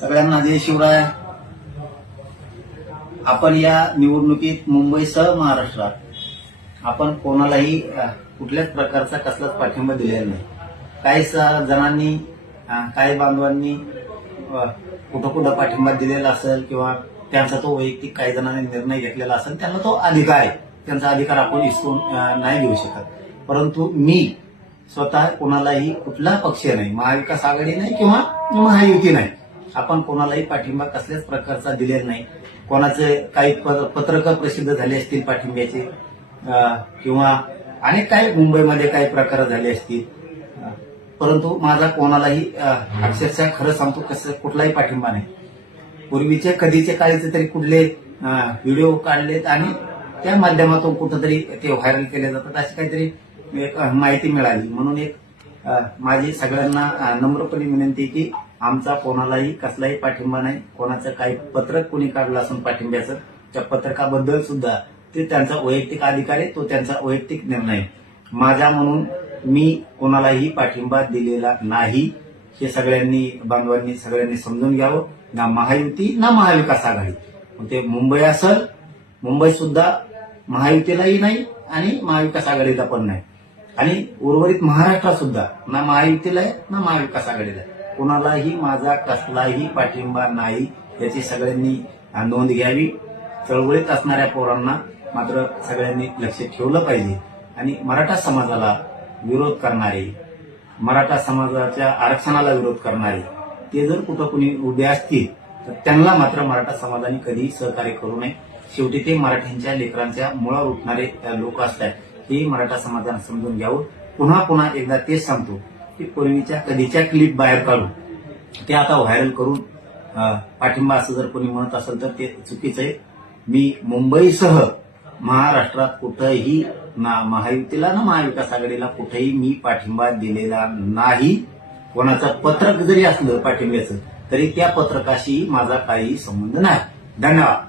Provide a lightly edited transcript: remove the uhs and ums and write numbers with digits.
सगळ्यांना जय शिवराय. आपण या निवडणुकीत मुंबईसह महाराष्ट्रात आपण कोणालाही कुठल्याच प्रकारचा कसलाच पाठिंबा दिलेला नाही. काही जणांनी काही बांधवांनी कुठं कुठं पाठिंबा दिलेला असेल किंवा त्यांचा तो वैयक्तिक काही जणांनी निर्णय घेतलेला असेल, त्यांना तो अधिकार आहे. त्यांचा अधिकार आपण हिसकून नाही देऊ शकत. परंतु मी स्वतः कोणालाही कुठला पक्ष नाही, महाविकास आघाडी नाही किंवा महायुती नाही, आपण कोणालाही पाठिंबा कसल्याच प्रकारचा दिलेला नाही. कोणाचे काही पत्रक प्रसिद्ध झाले असतील पाठिंब्याचे किंवा अनेक काही मुंबईमध्ये काही प्रकार झाले असतील, परंतु माझा कोणालाही अक्षरशः खरं सांगतो कसं कुठलाही पाठिंबा नाही. पूर्वीचे कधीचे काळीचे तरी कुठले व्हिडिओ काढलेत आणि त्या माध्यमातून कुठंतरी ते व्हायरल केले जातात, अशी काहीतरी एक माहिती मिळाली. म्हणून एक माझी सगळ्यांना नम्रपणे विनंती की आमचा कोणालाही कसलाही पाठिंबा नाही. कोणाचं काही पत्रक कोणी काढलं असून पाठिंब्याचं, त्या पत्रकाबद्दल सुद्धा ते त्यांचा वैयक्तिक अधिकार आहे, तो त्यांचा वैयक्तिक निर्णय. माझ्या म्हणून मी कोणालाही पाठिंबा दिलेला नाही, हे सगळ्यांनी बांधवांनी सगळ्यांनी समजून घ्यावं. ना महायुती ना महाविकास आघाडी. मग ते मुंबई असेल, मुंबई सुद्धा महायुतीलाही नाही आणि महाविकास आघाडीला पण नाही, आणि उर्वरित महाराष्ट्रात सुद्धा ना महायुतीला आहे ना महाविकास आघाडीला आहे. कोणालाही माझा कसलाही पाठिंबा नाही, याची सगळ्यांनी नोंद घ्यावी. चळवळीत असणाऱ्या पोरांना मात्र सगळ्यांनी लक्ष ठेवलं पाहिजे. आणि मराठा समाजाला विरोध करणारे, मराठा समाजाच्या आरक्षणाला विरोध करणारे, ते जर कुठं कुणी उभे असतील तर त्यांना मात्र मराठा समाजाने कधीही सहकार्य करू नये. शेवटी ते मराठ्यांच्या लेकरांच्या मुळावर उठणारे लोक असतात, हे मराठा समाजाने समजून घ्यावं. पुन्हा पुन्हा एकदा तेच सांगतो की पूर्वीच्या कधीच्या क्लिप बाहेर काढून ते आता व्हायरल करून पाठिंबा असं जर कोणी म्हणत असेल तर ते चुकीचं आहे. मी मुंबईसह महाराष्ट्रात कुठंही ना महायुतीला ना महाविकास आघाडीला कुठेही मी पाठिंबा दिलेला नाही. कोणाचं पत्रक जरी असलं पाठिंब्याचं तरी त्या पत्रकाशी माझा काही संबंध नाही. धन्यवाद.